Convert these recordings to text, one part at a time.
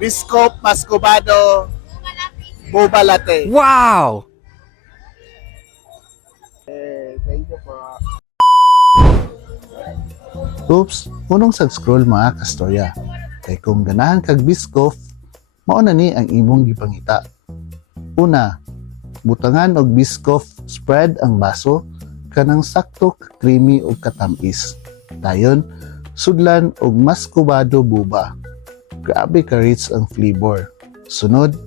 Biscop Mascobado Boba Latte. Wow! Thank you po. Oops, unong scroll mga kastorya. Kay kung ganahan kag Biscoff, mao na ni ang imong gipangita. Una, butangan og Biscoff spread ang baso kanang sakto creamy ug katamis. Dayon, sudlan og Mascobado boba. Grabe ka rich ang flavor. Sunod,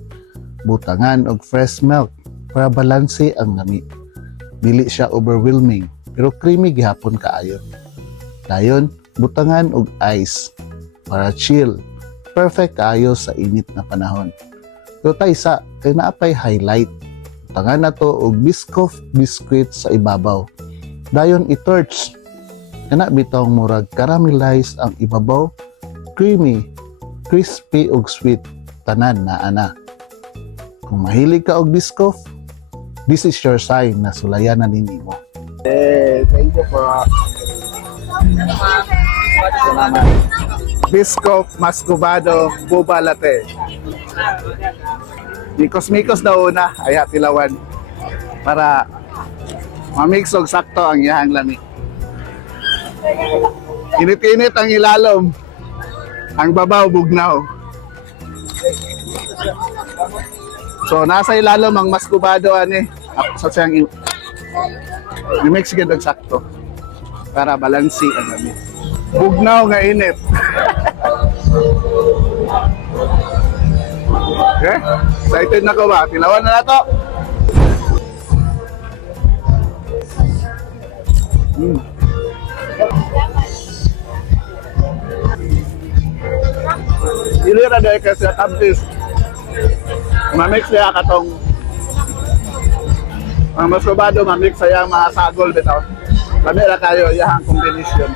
butangan og fresh milk para balanse ang lami. Dili siya overwhelming pero creamy gihapon kaayo. Dayon, butangan og ice para chill. Perfect kaayo sa init na panahon. Pero taysa, kay naapay highlight. Butangan na to og Biscoff biscuit sa ibabaw. Dayon i-torch. Kana bitong murag caramelize ang ibabaw, creamy, crispy ug sweet, tanan na ana. Kung mahilig ka og Biscoff, this is your sign na sulayan na ninyo. Thank you po. Biscop Mascobado Boba Latte. Mikos-mikos na una ay hatilawan para mamix og sakto ang iyang lami. Init-init ang ilalom, ang babaw bugnaw. So nasa ilalom ang Mascobado ani sa siyang i-mix gyud og sakto para balansi ang lami. Bugnaw nga init. Okay? Excited na ko ba? Tilawan na to. Dili ra dahil kasi tampis. Mamix siya katong ang Mascobado, mamix siya mga sagol bitaw. Kami ra kayo iyang combination.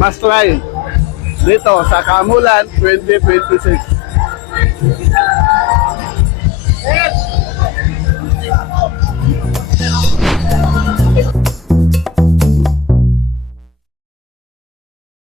Must try dito sa Kamulan 2026.